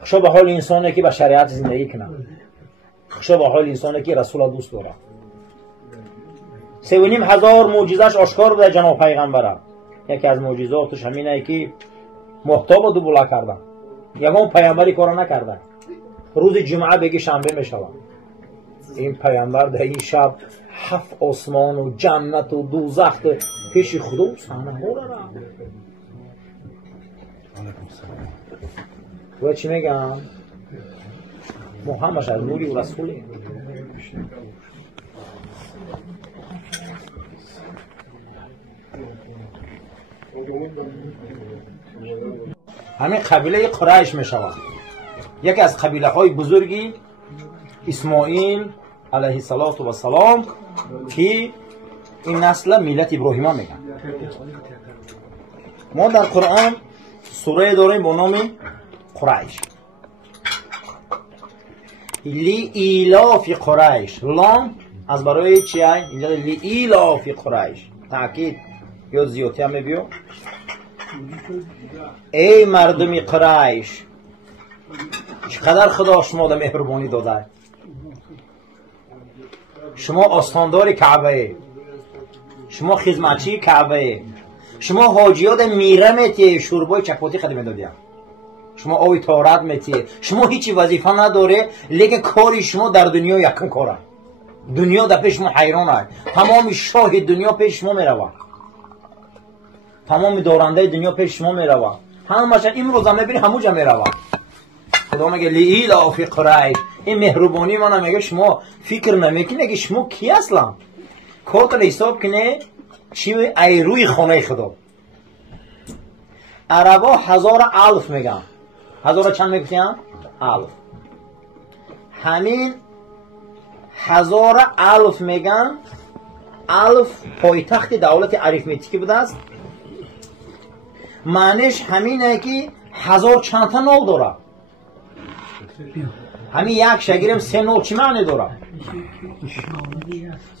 خوشا به حال انسانی که به شریعت زندگی کنه، خوشا به حال انسانی که رسول دوست داره. 3,500 معجزش آشکار بوده جناب پیغمبر. یکی از معجزاتش همینه که محتاب دو بولا کردن. یگان پیامبری کارو نکرده. روز جمعه بگی شنبه میشود. این پیامبر در این شب 7 آسمان و جنت و دوزخ پیش خدا صحنه ها را و چی میگم؟ ما همش از نوری و رسولیم. همین قبیله قریش می شود. یکی از قبیله های بزرگی اسماعیل علیه السلام که این نسل ملت ابراهیم میگن. ما در قرآن سوره داریم با نام قریش. لی ایلاف قریش، لام از برای چی های؟ اینجا لی ایلاف قریش تاکید یا زیادی هم بیو. ای مردم قریش، چقدر خدا شما در مهربانی داده. شما آستاندار کعبه، شما خدمتچی کعبه، شما حاجیات میره میتی شوربای چکواتی خدمت دادیم، شما آوی تارت میتی، شما هیچی وظیفه نداره لیکن کاری شما در دنیا یکم کاره. دنیا در پیش ما حیرانه. تمام شاه دنیا پیش ما میروه، تمام دارنده دنیا پیش شما میروه. همش امروز هم میبینی همو جا میروه. خدا میگه لیلاف قریش. این مهربانی من میگه شما فکر نمیکنه که شما کی اصلا؟ کارتون حساب کنه چی ای روی خانه خدا. عربا 1000 میگن. 1000 چند میگن؟ 1000. همین 1000 میگن. 1000 پایتخت دولت اریتمتیکی بوده است. معنیش همینه که 1000 چند تا نول داره. همین یک شگیرم 3 نول چی معنی داره؟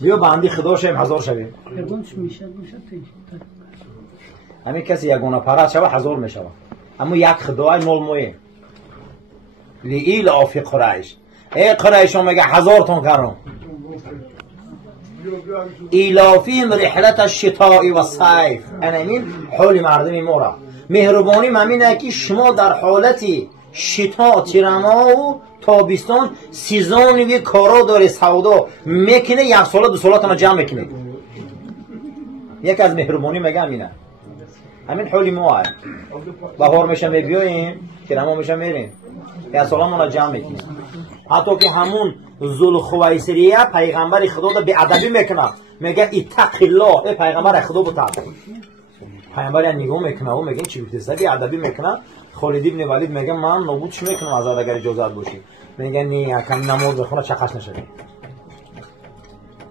بیا بندی خدا شیم 1000 شویم. همین کسی یگانه پرست شوه 1000 میشوه. اما یک خدای نول مویه. لیلاف قریش. ای قریش هم میگه 1000 تون کردم. ایلافیم رحلت الشتاء و صیف. این حال مردم ما را. مهربانی همینه که شما در حالتی شتا تیرما و تابستان سیزانی کارا داره سودا میکنه. 1 سال 2 سالاتون جمع میکنه. یک از مهربانی میگم اینه. همین حالی ما بهار میشه میبیاییم تیرما میشه میریم 1 سالامون جمع میکنیم. حتی که همون ذوالخویسریه پیغمبر خدا رو به ادبی میکنه، میگه اتق الله. ای پیغمبر خدا بتقوا. پیغمبر نگاه میکنه و میگه چی گفته؟ به ادبی میکنه. خالد ابن ولید میگه من نابودش میکنم آزاد اگر اجازت باشه. میگه نه یکم نماز بخونه چقش نشه.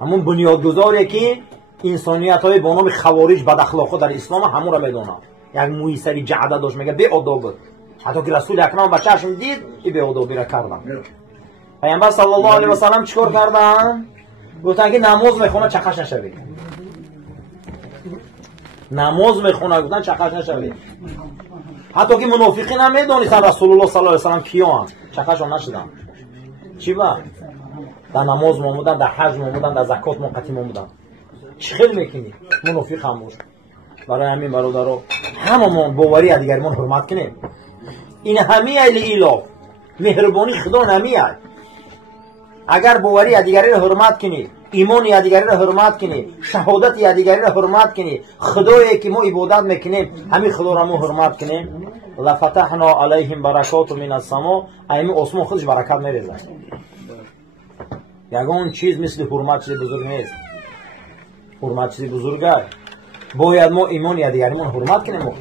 همون بنیادگذاری که انسانیت های با نام خوارج بد اخلاقا در اسلام همون را میدونه. یک مویسری جعده داشت میگه به آداب بود. حتی که رسول اکرم به چشم دید این به آدابی را کردن. پیامبر صلی الله علیه و سلم چیکار کردن؟ گفتن که نماز میخونه چقش نشوی. نماز میخونه گفتن چقش نشوی. حتی که منافقین هم میدونستن رسول الله صلی الله علیه و سلم کیان، چقش نشدن. چی با؟ در نماز مومدن، در حج مومدن، در زکات منقطع مومدن. چی خیلی میکنی؟ منافق هم باش. برای همین برادرها هممون باوری دیگرمون حرمت کنیم. این همه ایلاف مهربانی خدا نمیاد. اگر باوری دیگری را حرمت کنی، ایمان دیگری را حرمت کنی، شهادت دیگری را حرمت کنی، خدایی که ما عبادت میکنیم همین خدا را ما حرمت کنیم، لفتحنا علیهم برکات من السما. همین آسمان خودش برکت میریزه. یگان چیز مثل حرمت چیز بزرگ نیست. حرمت چیز بزرگه. باید ما ایمان دیگریمون حرمت کنیم.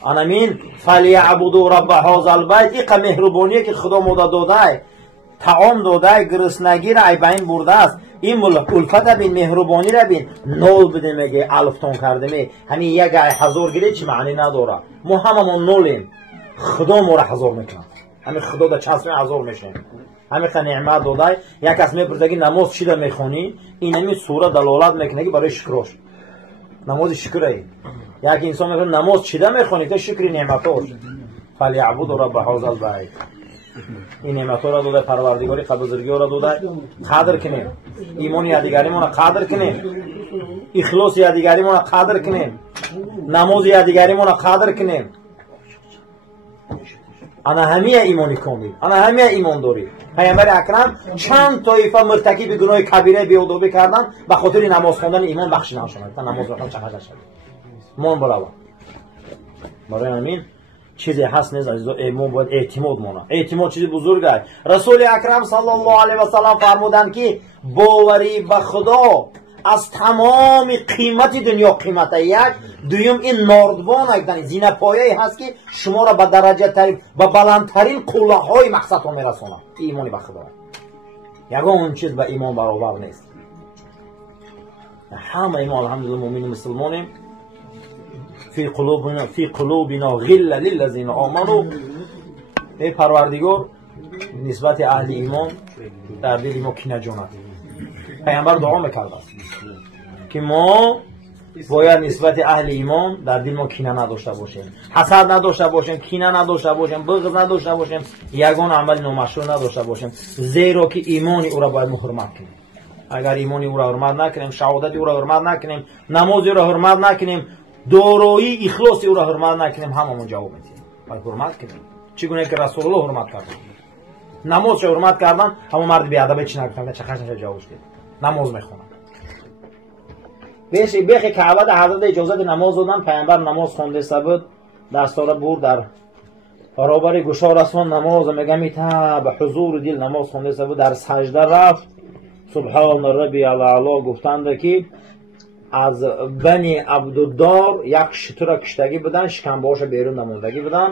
آنامین فلیعبدوا رب هذا البیت. این مهربانیه که خدا ما داده، طعام داده، گرسنگی را ای بین برده است. این الفت بین مهربانی را بین. نول بده میگه 1000 تون کرده می. همین یک 1000 گیره چی معنی نداره. ما هممون نولیم. خدا ما را 1000 میکنه. همین خدا در چشم 1000 میشه. همین نعمت داده. یک کس میپرسه که نماز چی را میخونی؟ این همین سوره دلالت میکنه که برای شکرش. نماز شکره. یک انسان میگه نماز چیده میخونی که شکر نعمتاش. فلیعبدوا رب هذا البیت. این نعمت‌ها را داده، پروردگاری بزرگی را داده، قدر کنیم. ایمان یادگاریمون را قدر کنیم. اخلاص یادگاریمون را قدر کنیم. نماز یادگاریمون را قدر کنیم. انا همه ایمانی کامل، انا همه ایمان داری. پیامبر اکرم چند طایفه مرتکب گناه کبیره بیادبی کردن به خاطر نماز خواندن ایمان بخشیدن شدند. تا نماز بخوان چقدر شد. مان براوا. برای همین چیزی هست نیست عزیزان، ایمان باید اعتماد مونه. اعتماد چیزی بزرگه. رسول اکرم صلی الله علیه و سلم فرمودند که باوری به خدا از تمام قیمت دنیا قیمت یک، دویم این نردبان ایدن زینه پایه هست که شما را به درجه ترین و بلندترین قله های مقصد ها میرسونه. ایمانی به خدا یگان چیز به ایمان برابر نیست. همه ایمان الحمدلله مومن مسلمانیم. فی قلوبنا غل للذین آمنوا. ای پروردگار نسبت اهل ایمان در دل ما کینه جانت. پیامبر دعا میکرد که ما باید نسبت اهل ایمان در دل ما کینه نداشته باشیم، حسد نداشته باشیم، کینه نداشته باشیم، بغض نداشته باشیم، یگان عمل نامشروع نداشته باشیم، زیرا که ایمان او را باید حرمت کنیم. اگر ایمان او را حرمت نکنیم، شهادت او را حرمت نکنیم، نماز او را حرمت نکنیم، دارایی اخلاص او را حرمت نکنیم، هممون جواب میدیم. باید حرمت کنیم. چگونه که رسول الله حرمت کردن، نماز را حرمت کردن، همون مرد بیادب چی نگفتن چه خشنش جوابش دید. نماز میخونن. بیخ کعبه در حضرت اجازه نماز دادن. پیامبر نماز خونده بود، دستاره برد در برابر گشا رسان نماز میگه میتا به حضور دل نماز خونده بود. در سجده رفت سبحان ربی الاعلی گفتند که از بنی عبدالدار یک شتر کشتگی بودن، شکمباش بیرون نموندگی بودن.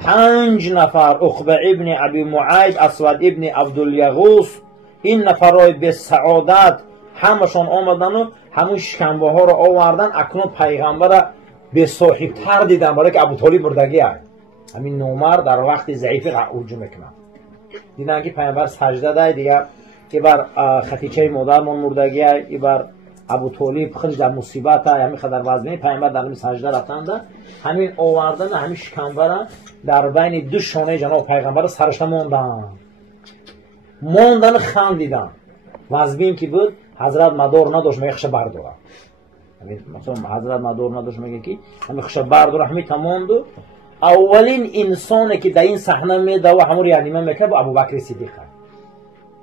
5 نفر عقبه ابن ابی معید، اسود ابن عبدالیغوث، این نفرای به سعادت همشان آمدن و همون شکنبه ها را آوردن. اکنون پیغمبر را به صاحب تر دیدن، برای که ابوطالب بردگی هست. همین نومر در وقت ضعیفی هجوم میکنن. دیدن که پیغمبر سجده ده دیگه، که بر خطیچه مادرمان مردگی هست، ای بر ابوطالب خیلی در مصیبت هست، همین خدر وزنی. پیغمبر در همین سجده رفتند، همین آوردن همین شکنبه را در بین دو شانه جناب پیغمبر سرش ماندن خندیدن. وزبین که بود حضرت مدار نداشت میگه خش برداره. مثلا حضرت مدار نداشت میگه که همین خش برداره همین تمام دو. اولین انسانی که در این صحنه میده و همون ریانیمه میکنه با ابوبکر صدیق.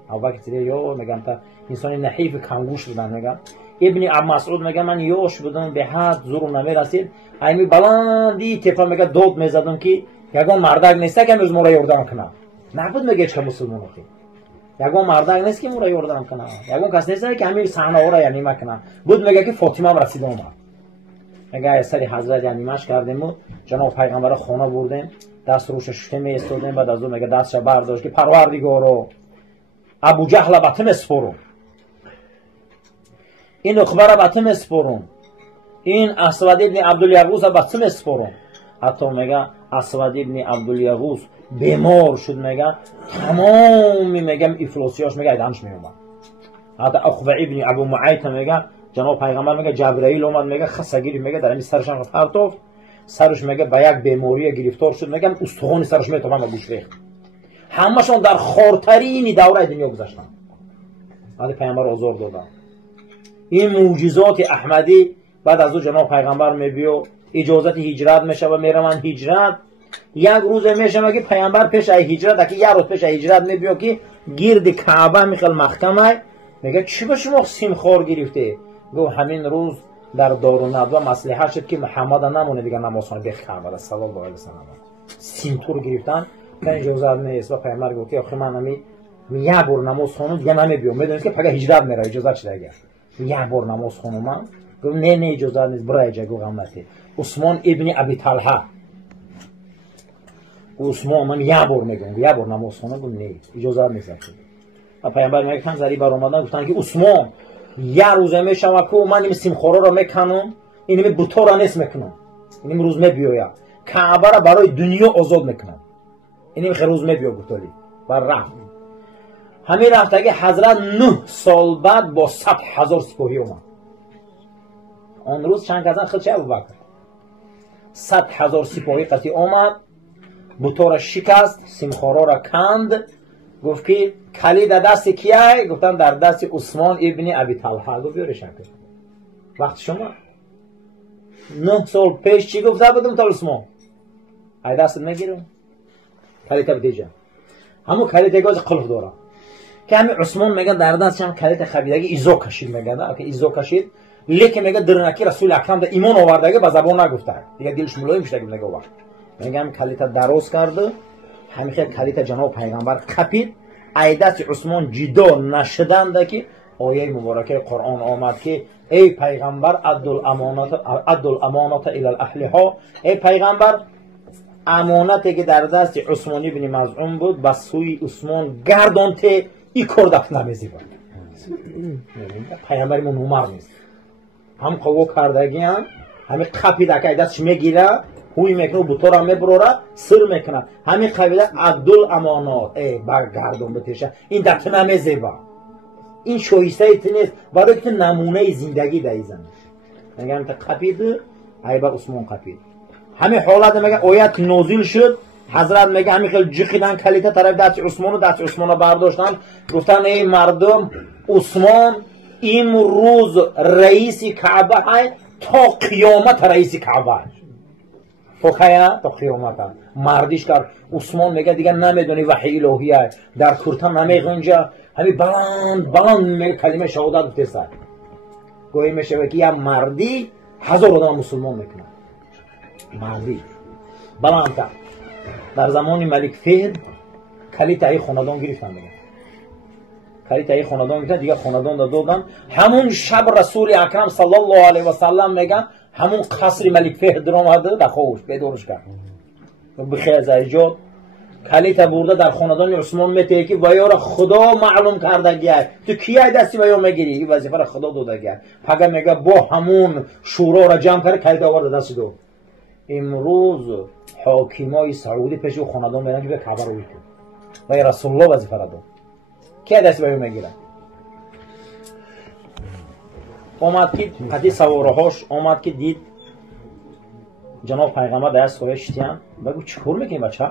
ابوبکر صدیق یا میگم تا انسان نحیف کنگوش بودن. میگم ابن عبد مسعود میگه من یوش بودم به حد زور نمیرسید، همین بلندی تفا میگه داد میزدم که یگان مردک نیست که امروز ما را یاردن کنه. نبود میگه چه مسلمانی یگان مردک نیست که ما را یاردن کنه، یگان کس نیست که همین صحنه ها را یعنی کنه. بود میگه که فاطمه هم رسید اومد. میگه سری حضرت یعنی مش کردیم و جناب پیغمبر خانه بردیم، دست روش شته می استادیم. بعد از اون میگه دستش برداشت که پروردگارا ابو جهل بتم اسپرون، این عقبه را بتم اسپرون، این اسود ابن عبدالیغوث بتم اسپرون. حتی میگه اسود ابن عبدالیغوث بیمار شد، میگه تمامی میگم افلاسیاش میگه دانش میومد. حتی عقبه ابن ابو معیط میگه جناب پیغمبر میگه جبرئیل اومد میگه خسگیری میگه در این سرش پرتاف، سرش میگه به یک بیماری گرفتار شد، میگم استخوان سرش میتونم به گوش ریخت. همشون در خارترین دوره دنیا گذشتن. بعد پیغمبر آزار دادن. این معجزات احمدی بعد از او جناب پیغمبر میبیو اجازت هجرت میشه و میره من هجرت. یک روز میشه میگه پیامبر پیش از هجرت که یک روز پیش از هجرت میبیو که گرد کعبه میخل محکمه. میگه چی به شما سیم خور گرفته؟ گو همین روز در دارالندوه مصلحت شد که محمد نمونه دیگه نماز خونه بیخ کعبه صلی الله علیه و سلم. سیم تور گرفتن من اجازت نیست. و پیامبر گفت که آخه من همین یک بار نماز خونه دیگه نمیبیام، میدونید که پگه هجرت میره اجازت چه دیگه یک بار نماز خونه من. گفت نه اجازت نیست برای جگو غمتی. عثمان ابن ابی طلحه، عثمان من یک بار میگم یک بار نماز خونه گفت نه اجازت نیست. و پیامبر میگه کن زری بر اومدن گفتن که عثمان یک روز میشم که من این سیم خورا رو میکنم، این بوتا را نیست میکنم، این روز میبیایم کعبه را برای دنیا آزاد میکنم، این روز میبیا گفتالی بر رفت. همین رفت که حضرت 9 سال بعد با 100,000 سپاهی اومد. آن روز چند کسان خیلی چه ابوبکر 100,000 سپاهی قطعی آمد، بوتا را شکست، سیمخوارا را کند، گفت که کلید در دست کیه؟ گفتن در دست عثمان ابن ابی طلحه. گفت بیارشن که وقت شما 9 سال پیش چی گفته بودم تا عثمان ای دست نگیرم کلید بدیجا همون کلید گاز قلف داره که همین عثمان میگن در دست هم کلید خبیدگی ایزو کشید، میگن که ایزو کشید، لیکن میگه درنکی رسول اکرم در ایمان آوردگی به زبان نگفته دیگه، دلش ملایم شده میگه وقت میگم کلید دراز کرده، همین کلید جناب پیغمبر کپید، ای دست عثمان جدا نشدند که آیه مبارکه قرآن آمد که ای پیغمبر عد الامانات الی اهلها، ای پیغمبر امانتی که در دست عثمانی بن مظعون بود به سوی عثمان گردان ته ای کردف نمیزی بود. پیغمبر من عمر نیست، هم قوه کردگی هم همین قپیده که دستش میگیره هوی میکنه و بطور هم میبروره سر میکنه، همین قبیله عد الامانات ای برگردان بتیشه این دست نمیزی بود، این شایسته ایت نیست، باید که نمونه زندگی دایزن میگن تا قپید ای بر عثمان قپید. همین حالت میگه آیت نازل شد، حضرت میگه همین خیلی جخیدن کلیته طرف دست عثمان و دست عثمان رو برداشتن، گفتن ای مردم عثمان امروز رئیس کعبه های تا قیامت رئیس کعبه فقیه تا قیامت ها مردیش کرد. عثمان میگه دیگه نمیدونی وحی الهیه در کرتان نمیخونجا، همین بلند میگه کلمه شهادت گفته سر گویی میشه که یه مردی 1000 آدم مسلمان میکنه، مردی بلند کرد. در زمان ملک فهد کلیت ای خاندان گرفتن دیگه، کلیت ای خاندان گرفتن دیگه، خاندان دادن. همون شب رسول اکرم صلی الله علیه و سلم میگن همون قصر ملک فهد رو اومده در خوابش بیدارش کرد بخیر از ایجاد کلیت برده در خاندان عثمان میته که ویار خدا معلوم کرده گه تو کیه دستی ویار میگیری، این وظیفه را خدا داده گه. پگه میگه با همون شورا را جمع کرد کلیت آورده دست دو. امروز حاکمای سعودی پیش او خاندان میرن که به کعبه رو بیتون و رسول الله وظیفه را داد، کیه دستی ویار میگیره. آمد که قدی سوارهاش آمد که دید جناب پیغمبر در سویه شتیان، بگو چکور میکنی بچه؟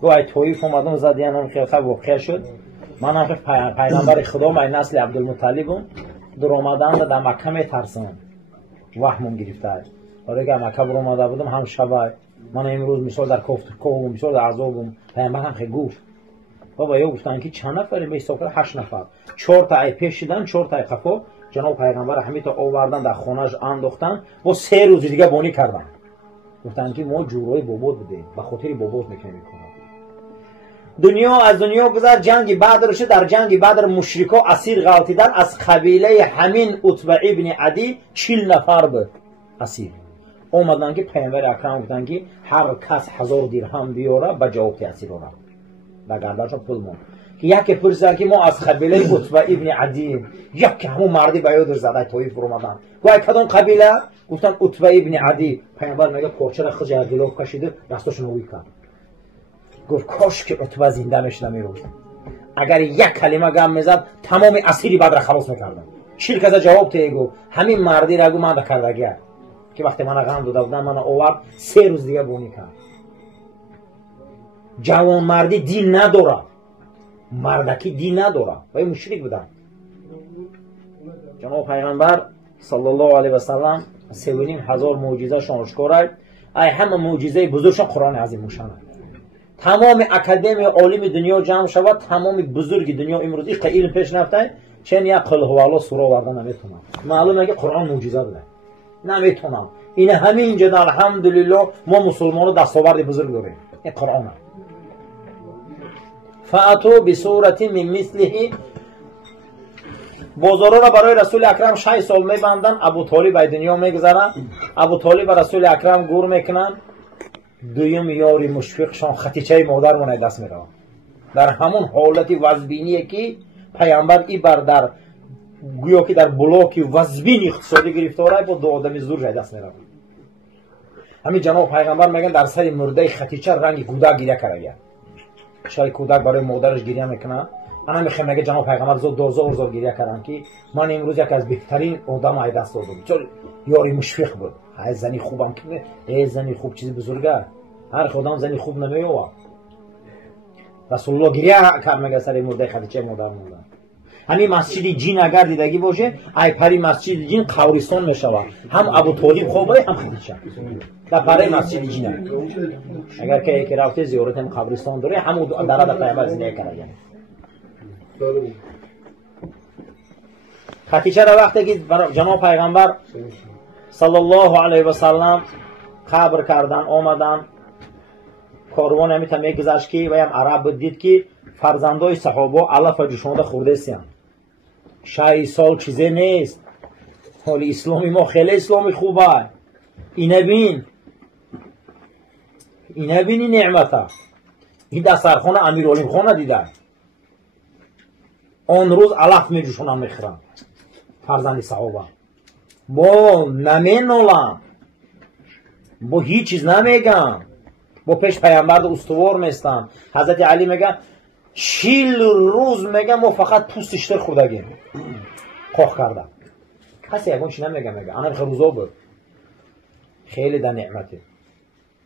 گو ای طایف اومدم زدیان هم خیلی واقع شد، من هم پیغمبر خدا من نسل عبدالمطلبم در آمدن در مکه میترسم وحمون گرفته برای که مکه بر آمده بودم هم شبه من امروز مثال در کوفتکوم مثال در عذابم پیغمبر هم خیلی گفت بابا یا گفتن که چند نفریم به حساب کرد 8 نفر 4 تا ای پیش شدن 4 تا ای خفا جناب پیغمبر همین تا آوردن در خانه‌اش انداختن و 3 روز دیگه بانی کردن، گفتن که ما جورای بابات بودیم به خاطر بابات میکنیم. دنیا از دنیا گذشت، جنگ بدر شد، در جنگ بدر مشرکا اسیر غلطیدن، از قبیله همین عتبه ابن عدی 40 نفر بود اسیر. اومدن که پیامبر اکرم گفتن که هر کس 1000 درهم بیاره به جواب اسیر را در گردنش پول مون که یکی پرسیدن که ما از قبیله عتبه ابن عدی، یک همون مردی به یادش زده طایف اومدن گفت کدوم قبیله؟ گفتن عتبه ابن عدی. پیامبر میگه پارچه را خود جلو کشید دستاشون رو کرد، گفت کاش که عتبه زنده میشد میروز، اگر یک کلمه گم میزد تمام اسیری بدر خلاص میکردم. شیر کذا جواب تیگو همین مردی را گو من دا کردگی که وقتی من غم داده بودم من آورد 3 روز دیگه بونی کرد. جوان مردی دین نداره، مردکی دین نداره و مشرک بودن. جناب پیغمبر صلی الله علیه و سلم 3,500 معجزه شان آشکار، ای همه معجزه بزرگشان قرآن عظیم مشان. تمام اکادمی عالم دنیا جمع شود، تمام بزرگ دنیا امروزی علم پیش نفته چون یک قل هو الله سوره آوردن نمیتونن. معلومه که قرآن معجزه بوده نمیتونن. این همین جد الحمدلله ما مسلمانان دستاورد بزرگ داریم این قرآن. فاتو بصورت من مثله، بازارا را برای رسول اکرم 6 سال میبندن. ابو طالب به دنیا میگذرن، ابو طالب و رسول اکرم گور میکنن. دویم یاری مشفقشان خطیچه مادر منه دست میرون. در همون حالتی وزبینیه که پیامبر ای بر در گویا که در بلاکی وزبین اقتصادی گرفتاره با 2 آدم زور جای دست میرون. همین جناب پیغمبر میگن در سر مرده خطیچه رنگ کودک گیره کرده. شاید کودک برای مادرش گریه میکنه، انا میخوام مگه جناب پیغمبر زود دوزار گریه کردن که من امروز یک از بهترین آدم ای دست دادم چون یاری مشفق بود های زنی خوبم که ای زنی خوب چیز بزرگه هر خودم زنی خوب نمیوه رسول الله گریه کرد مگه سر مرده خدیجه مادر موندن همین مسجد جین اگر دیدگی باشه ای پری مسجد جین قبرستان میشود هم ابو طالب خوبه هم خدیجه در برای مسجد جین اگر که یکی رفته زیارت هم قبرستان داره همون در پیغمبر زندگی کرده خدیجه را وقتی که جناب پیغمبر صلی الله علیه و سلم قبر کردن آمدن کاروان همیتم یک گذشت که و هم عرب دید که فرزندای صحابه علف جوشانده خورده سیان 6 سال چیزی نیست حال اسلامی ما خیلی اسلامی خوبه اینه بین این نعمته این در سرخانه امیرالمومنین خانه دیدن آن روز علف می جوشانن میخورن فرزند صحابه با نمینولم با هیچ چیز نمیگم با پیش پیامبر استوار میستم حضرت علی میگه 40 روز میگه ما فقط پوستش تر خوردگیم قاق کرده کسی یکون چی نمیگه میگه انا بخیر روزا بود خیلی در نعمته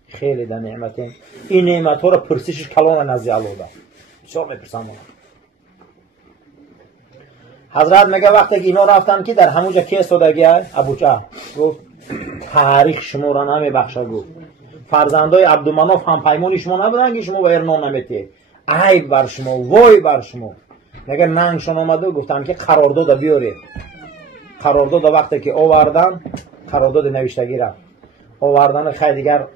خیلی در نعمته این نعمت ها رو پرسیشش کلان نزدی الله ده بسیار میپرسم اونا حضرت میگه وقتی که اینا رفتن که در همونجا کی استادگی ابو جهل گفت تاریخ شما را نمیبخشه گفت فرزندای عبدالمناف هم پیمانی شما نبودن که شما با ایران نمیتی عیب بر شما وای بر شما مگر ننگشان آمده گفتن که قرارداد بیارید قرارداد وقتی که آوردن قرارداد نوشتگی رفت آوردن خیلی دیگر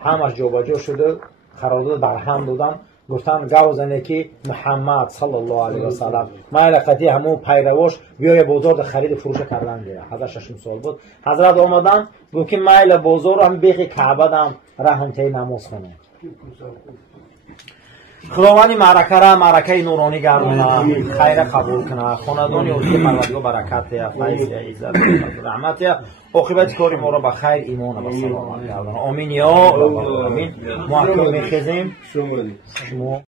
همش جابجا شده قرارداد برهم دادن گفتن گوزنه که محمد صلی الله علیه و سلم مایل قضیه همون پیرواش بیای بازار خرید فروش کردن دیگه حضرت 6 سال بود حضرت آمدن گفت که مایل بازار هم بیخ کعبه دم رحم ته نماز خونه خداوند معرکه را معرکه نورانی گردونه خیر قبول کنه خاندان اولی پروردگار برکت یا فیض یا عزت رحمت یا عاقبت کار ما را به خیر ایمان و سلامت گردونه آمین یا رب العالمین ما میخزیم شما